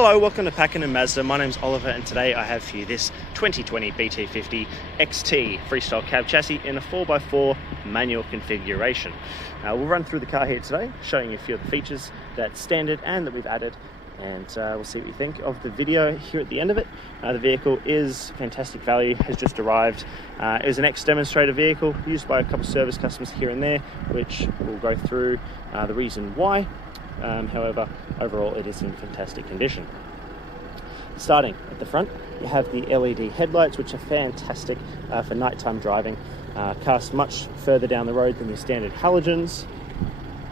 Hello, welcome to Pakenham Mazda. My name's Oliver and today I have for you this 2020 BT-50 XT freestyle cab chassis in a 4x4 manual configuration. We'll run through the car here today, showing you a few of the features that's standard and that we've added, and we'll see what you think of the video here at the end of it. The vehicle is fantastic value, has just arrived. It was an ex-demonstrator vehicle used by a couple of service customers here and there, which we'll go through the reason why. However, overall it is in fantastic condition. Starting at the front, you have the LED headlights, which are fantastic for nighttime driving. Cast much further down the road than your standard halogens,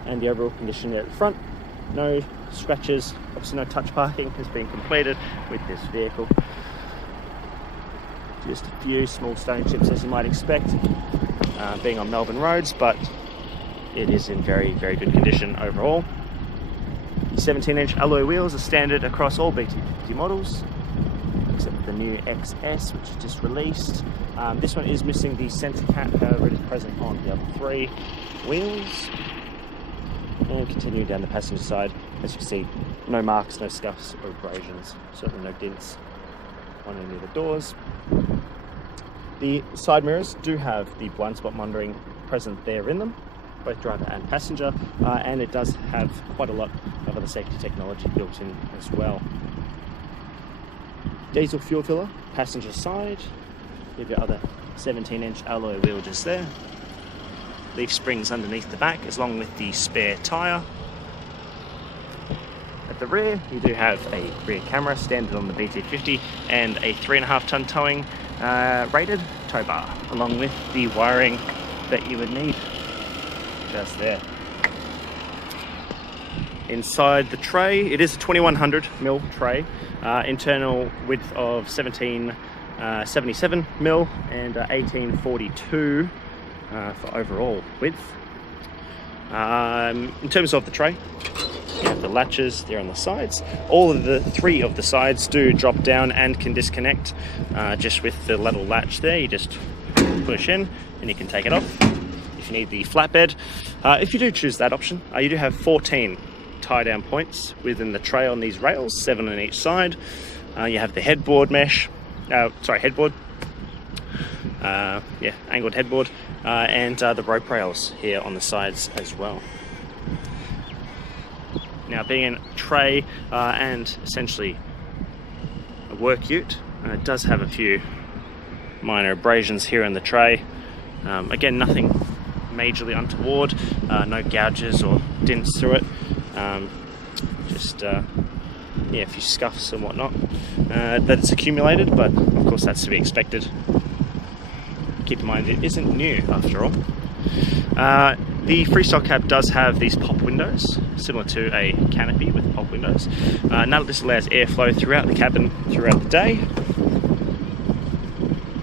and the overall condition there at the front, no scratches, obviously no touch parking has been completed with this vehicle. Just a few small stone chips as you might expect, being on Melbourne roads, but it is in very good condition overall. 17-inch alloy wheels are standard across all BT-50 models, except for the new XS, which is just released. This one is missing the centre cap, however it is present on the other three wheels. And continuing down the passenger side, as you can see, no marks, no scuffs or abrasions, certainly no dents on any of the doors. The side mirrors do have the blind spot monitoring present there in them, both driver and passenger, and it does have quite a lot of other safety technology built in as well. Diesel fuel filler, passenger side. You have your other 17-inch alloy wheel just there. Leaf springs underneath the back, along with the spare tyre. At the rear, you do have a rear camera standard on the BT-50 and a 3.5 ton towing rated tow bar, along with the wiring that you would need just there. Inside the tray, it is a 2100mm tray, internal width of 1777mm and 1842 for overall width. In terms of the tray, you have the latches there on the sides. All of the three of the sides do drop down and can disconnect just with the little latch there. You just push in and you can take it off. If you need the flatbed, if you do choose that option, you do have 14 tie down points within the tray on these rails, 7 on each side. You have the headboard mesh, angled headboard, and the rope rails here on the sides as well. Now, being a tray and essentially a work ute, it does have a few minor abrasions here in the tray. Again, nothing majorly untoward, no gouges or dents through it, a few scuffs and whatnot that it's accumulated, but of course that's to be expected. Keep in mind it isn't new after all. The freestyle cab does have these pop windows, similar to a canopy with pop windows. None of this allows airflow throughout the cabin throughout the day.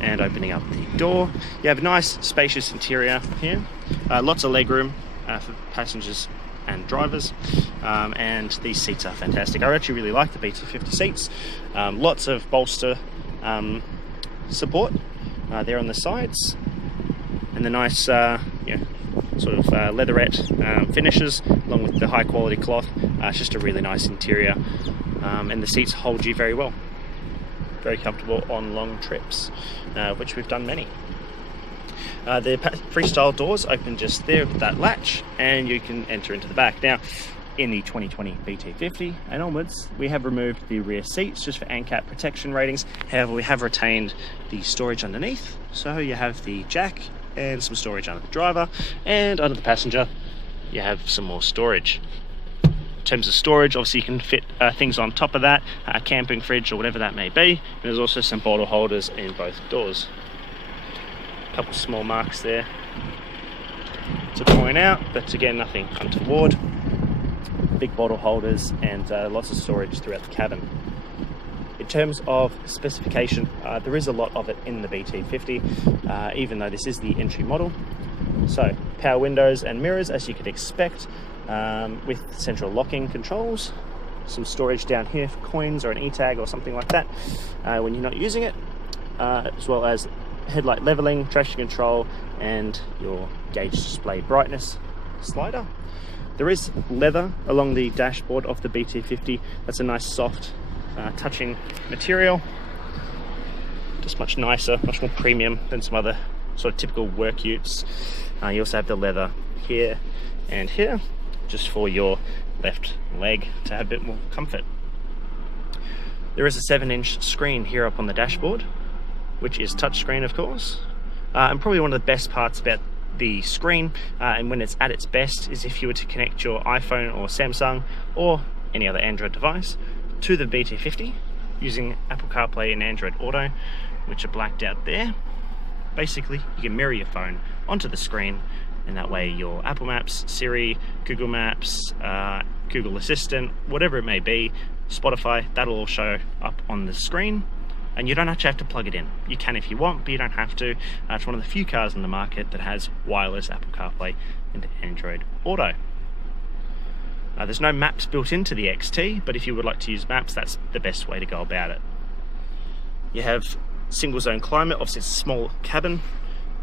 And opening up the door, you have a nice spacious interior here, lots of legroom for passengers and drivers, and these seats are fantastic. I actually really like the BT-50 seats. Lots of bolster support there on the sides, and the nice sort of leatherette finishes along with the high quality cloth. It's just a really nice interior, and the seats hold you very well. Very comfortable on long trips, which we've done many. The freestyle doors open just there with that latch, and you can enter into the back. Now, in the 2020 BT-50 and onwards, we have removed the rear seats just for ANCAP protection ratings. However, we have retained the storage underneath, so you have the jack and some storage under the driver, and under the passenger you have some more storage. In terms of storage, obviously you can fit things on top of that, a camping fridge or whatever that may be. And there's also some bottle holders in both doors. A couple small marks there to point out, but again, nothing untoward. Big bottle holders and lots of storage throughout the cabin. In terms of specification, there is a lot of it in the BT-50, even though this is the entry model. So, power windows and mirrors, as you could expect, with central locking controls. Some storage down here for coins or an e-tag or something like that when you're not using it, as well as headlight leveling, traction control, and your gauge display brightness slider. There is leather along the dashboard of the BT-50. That's a nice soft touching material, just much nicer, much more premium than some other sort of typical work utes. You also have the leather here and here, just for your left leg to have a bit more comfort. There is a 7-inch screen here up on the dashboard, which is touchscreen, of course. And probably one of the best parts about the screen, and when it's at its best, is if you were to connect your iPhone or Samsung or any other Android device to the BT-50 using Apple CarPlay and Android Auto, which are blacked out there. Basically, you can mirror your phone onto the screen, and that way your Apple Maps, Siri, Google Maps, Google Assistant, whatever it may be, Spotify, that'll all show up on the screen, and you don't actually have to plug it in. You can if you want, but you don't have to. It's one of the few cars in the market that has wireless Apple CarPlay and Android Auto. There's no maps built into the XT, but if you would like to use maps, that's the best way to go about it. You have single zone climate. Obviously it's a small cabin,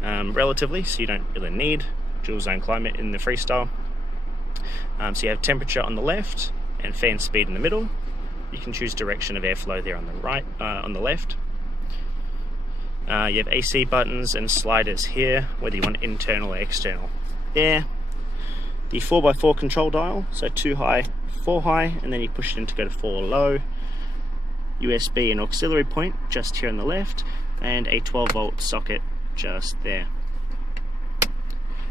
relatively, so you don't really need dual zone climate in the Freestyle. So you have temperature on the left and fan speed in the middle. You can choose direction of airflow there on the right, on the left. You have AC buttons and sliders here, whether you want internal or external air. The 4x4 control dial, so 2 high, 4 high, and then you push it in to go to 4 low. USB and auxiliary point just here on the left, and a 12-volt socket just there.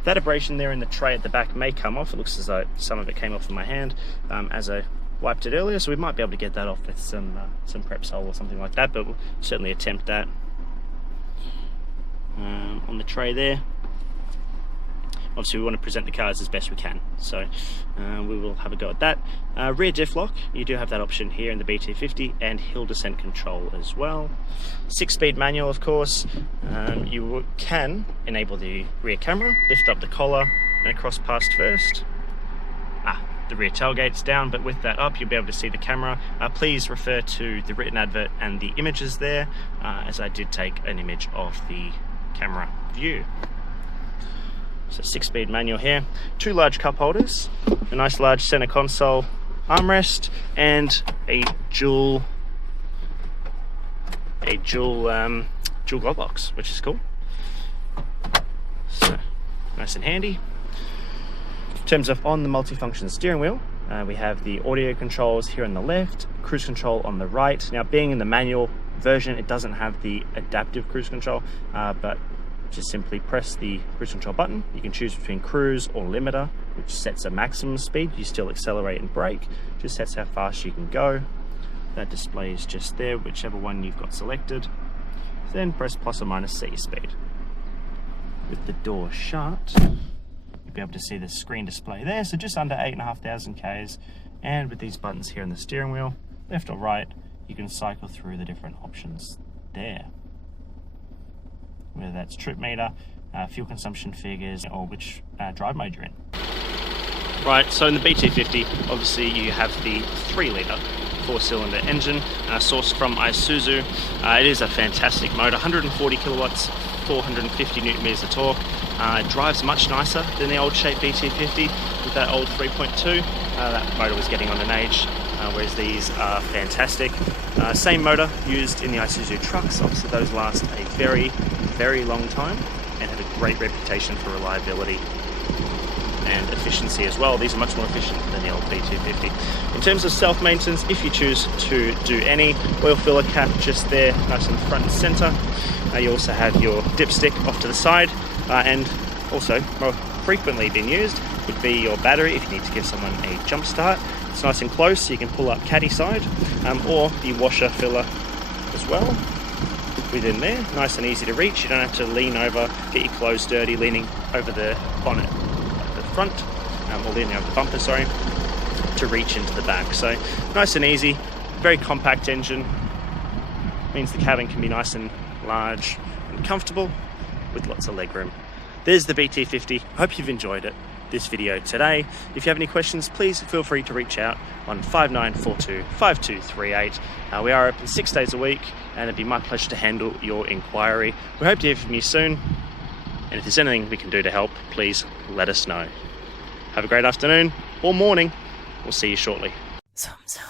That abrasion there in the tray at the back may come off. It looks as though some of it came off in my hand as I wiped it earlier, so we might be able to get that off with some Prepsol or something like that, but we'll certainly attempt that. On the tray there, obviously we want to present the cars as best we can, so we will have a go at that. Rear diff lock, you do have that option here in the BT-50, and hill descent control as well. 6-speed manual, of course. You can enable the rear camera, lift up the collar and cross past first. The rear tailgate's down, but with that up you'll be able to see the camera. Please refer to the written advert and the images there, as I did take an image of the camera view. So 6-speed manual here, 2 large cup holders, a nice large center console armrest, and a dual glove box, which is cool. So nice and handy. In terms of on the multifunction steering wheel, we have the audio controls here on the left, cruise control on the right. Now, being in the manual version, it doesn't have the adaptive cruise control, but just simply press the cruise control button. You can choose between cruise or limiter, which sets a maximum speed. You still accelerate and brake, just sets how fast you can go. That display is just there, whichever one you've got selected. Then press plus or minus set your speed. With the door shut, you'll be able to see the screen display there, so just under 8,500 Ks. And with these buttons here on the steering wheel, left or right, you can cycle through the different options there. Whether that's trip meter, fuel consumption figures, or which drive mode you're in. Right, so in the BT-50, obviously you have the 3-litre 4-cylinder engine sourced from Isuzu. It is a fantastic motor, 140 kilowatts, 450 newton meters of torque. It drives much nicer than the old shape BT-50 with that old 3.2. That motor was getting on an age, whereas these are fantastic. Same motor used in the Isuzu trucks. Obviously those last a very, very long time and have a great reputation for reliability and efficiency as well. These are much more efficient than the old BT-50. In terms of self-maintenance, if you choose to do any, oil filler cap just there, nice in front and center. You also have your dipstick off to the side, and also more frequently being used would be your battery if you need to give someone a jump start. It's nice and close, so you can pull up caddy side, or the washer filler as well within there. Nice and easy to reach. You don't have to lean over, get your clothes dirty, leaning over the bonnet at the front, or leaning over the bumper, sorry, to reach into the back. So nice and easy, very compact engine. Means the cabin can be nice and large and comfortable with lots of legroom. There's the BT-50. Hope you've enjoyed this video today. If you have any questions, please feel free to reach out on 5942 5238. We are open 6 days a week, and it'd be my pleasure to handle your inquiry. We hope to hear from you soon, and if there's anything we can do to help, please let us know. Have a great afternoon or morning. We'll see you shortly. Zoom, zoom.